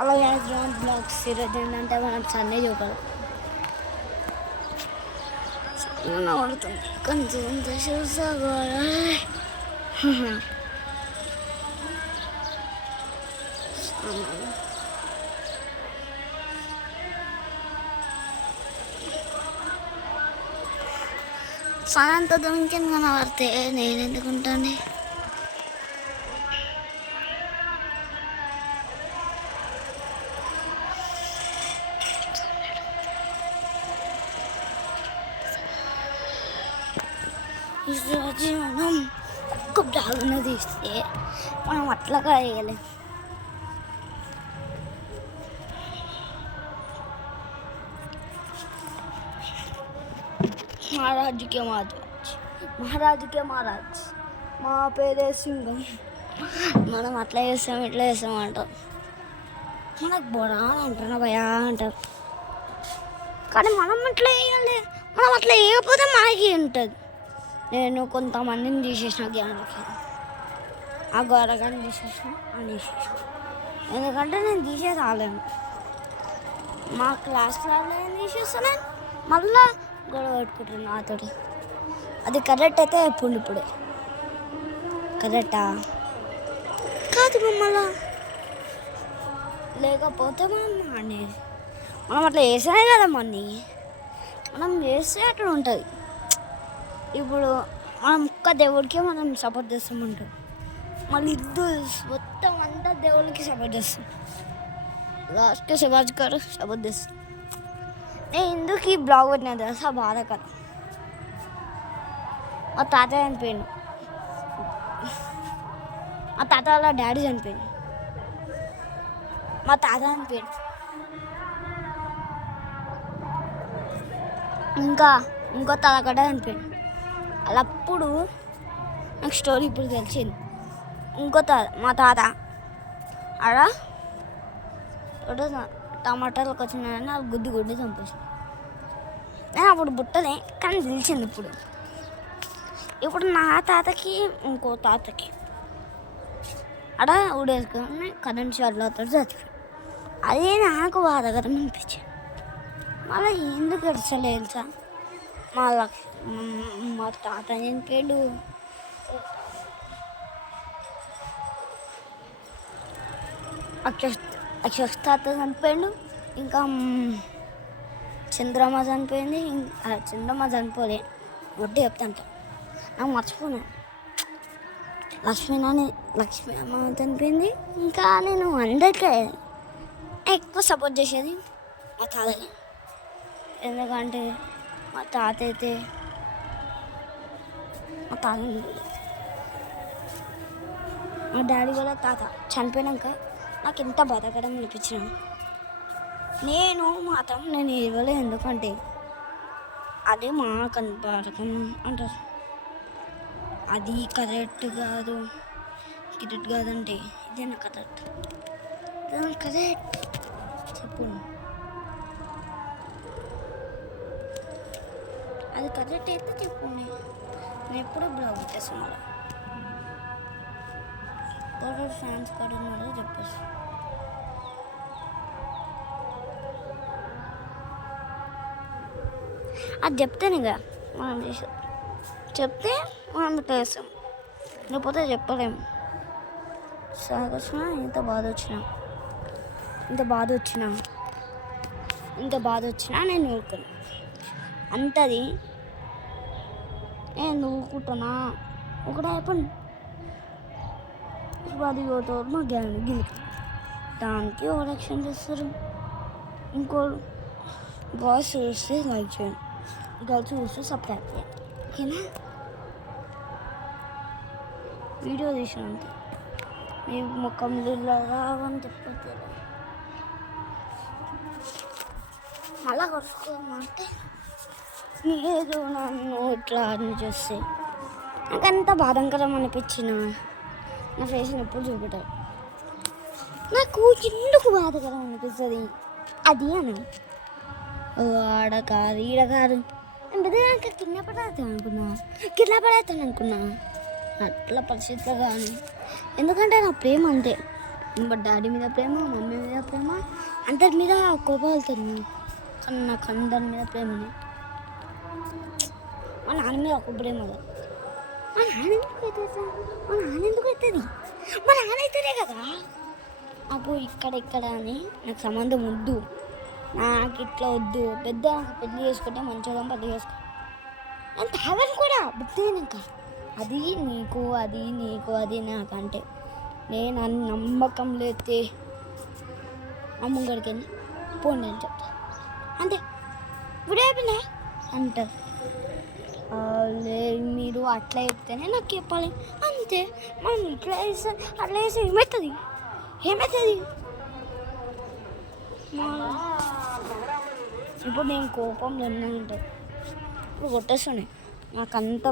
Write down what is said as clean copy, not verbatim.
అలాగే బ్లాగ్స్ ఈరోజు ఏంటంటే మనం సండే చూడాలి పడుతుంది కొంచెం చూసా సాయంత్రం ఇంకేం కనబడితే నేను ఎందుకుంటాను. ఈరోజు మనం ఒక్క బ్లాగ్ను తీస్తే మనం అట్లాగా వేయలేం. మహారాజుకే మహారాజ్ మా పేరే సింగం. మనం అట్లా చేస్తాం ఇట్లా చేస్తాం అంటాం. మనకు బొడా అంటారు భయా అంటారు. కానీ మనం అట్లా వేయాలి. మనం అట్లా వేయకపోతే మనకి ఉంటుంది. నేను కొంతమందిని తీసేసిన జ్ఞానకి ఆ గొర్రెగాని తీసేసిన అనేసేసిన. ఎందుకంటే నేను తీసేది రాలేను. మా క్లాస్లో ఏం తీసేస్తాను మళ్ళా గొడవ పెట్టుకుంటాను నాతోటి. అది కరెక్ట్ అయితే ఎప్పుడు ఇప్పుడే కరెక్టా కాదు మమ్మల్ని లేకపోతే మనం అనేది మనం అట్లా చేసినా కదా మన్ని మనం చేస్తే అట్లా ఉంటుంది. ఇప్పుడు మనం ఒక్క దేవుడికే మనం సపోర్ట్ చేస్తామంటాం. మళ్ళీ మొత్తం అంతా దేవుడికి సపోర్ట్ చేస్తాం. లాస్ట్ శివాజీ గారు సపోర్ట్ చేస్తాం. నేను ఎందుకు ఈ బ్లాగ్ పెట్టినా తెలుసా బాధకరం. మా తాత చనిపోయాడు. మా తాత వాళ్ళ డాడీ చనిపోయాడు. మా తాత చనిపోయాడు. ఇంకో తాత కూడా చనిపోయాడు. అప్పుడు నాకు స్టోరీ ఇప్పుడు తెలిసింది. ఇంకో మా తాత ఆడ టమాటాలకు వచ్చినాయని అది గుడ్డి చంపేసి నేను అప్పుడు బుట్టలే కానీ తెలిసింది ఇప్పుడు నా తాతకి ఇంకో తాతకి ఆడ ఊడేసుకొని కరెంట్ షాట్లో చచ్చిపోయి అదే నాకు బాధకరం అనిపించింది. మళ్ళీ ఎందుకు గడిచలేదు సార్ మా తాత చనిపోయాడు. అక్షస్ తాత చనిపోయాడు. ఇంకా చంద్రమ్మ చనిపోయింది. చంద్రమ్మ చనిపోలే వడ్డీ చెప్తాంట నాకు మర్చిపోయినా. లక్ష్మీ అమ్మ చనిపోయింది. ఇంకా నేను అందరికీ ఎక్కువ సపోర్ట్ చేసేది మా తాతని. ఎందుకంటే మా తాత అయితే మా డాడీ కూడా తాత చనిపోయాక నాకు ఎంత బాధకరం అనిపించాను. నేను ఇవ్వలేదు. ఎందుకంటే అదే మా కనపడకం అంటారు. అది కరెక్ట్ కాదంటే ఇదేనా కరెక్ట్ చెప్పు. అది కరెక్ట్ అయితే చెప్పు. నేను ఎప్పుడూ బ్లాగ్ పెట్టేస్తాను. మళ్ళీ ఫ్యాన్స్ కార్డు ఉన్నారో చెప్పేసి అది చెప్తేనే కదా మనం చేసాం. చెప్తే మనం చేస్తాం. లేకపోతే చెప్పలేము. సాగొచ్చినా ఇంత బాధ వచ్చినా నేను ఊరుకున్నా. అంతది నేను ఊరుకుంటున్నా. ఒకటే అయిపోయింది. అది పోతారు మా గ్యాంగ్ గిలికి దానికి ఓవరాక్షన్ చేస్తారు. ఇంకో బాయ్స్ చూస్తే లైక్ చేయండి, గర్ల్స్ చూస్తే సబ్స్క్రైబ్ చేయండి. ఓకేనా? వీడియో తీసినంత మీ ముఖం రావని చెప్పారు. మళ్ళా కొట్టుకోమంటే ఏదో నన్ను ఇట్లా అని చేస్తే నాకు అంత బాధకరం అనిపించిన నా ఫేస్ని ఎప్పుడు చూపెట్టారు. నాకు ఎందుకు బాధకరం అనిపిస్తుంది అది అని ఆడ కాదు ఈడ కాదు అంటే కింద పడేస్తాను అనుకున్నా. అట్లా పరిస్థితులు కానీ ఎందుకంటే నా ప్రేమ అంతే. డాడీ మీద ప్రేమ, మమ్మీ మీద ప్రేమ, అందరి మీద కోపం వెళ్తుంది, కానీ నాకు అందరి మీద ప్రేమని. మా నాన్న మీద ఒక ప్రేమ కాదు. మా నాన్న ఎందుకు అవుతుంది? మా నాన్న ఎందుకు అవుతుంది? మా నాన్న అవుతారే కదా. అప్పుడు ఇక్కడ అని నాకు సంబంధం వద్దు, నాకు ఇట్లా వద్దు, పెద్ద పెళ్లి చేసుకుంటే మంచిగా పెళ్లి చేసుకో. నేను తాగను కూడా బుద్ధినాక. అది నీకు అది నాకంటే నేను అన్ని నమ్మకం లేతే అమ్మగడికి వెళ్ళి పోండి అని చెప్తా అంతే. ఇప్పుడు అయిపోయినా అంటారు. మీరు అట్లా చెప్తేనే నాకు చెప్పాలి అంతే. మనం ఇట్లా చేస్తే అట్లా చేస్తే ఏమవుతుంది? ఇప్పుడు నేను కోపంలో ఉంటాను, ఇప్పుడు కొట్టేస్తున్నాయి నాకు అంత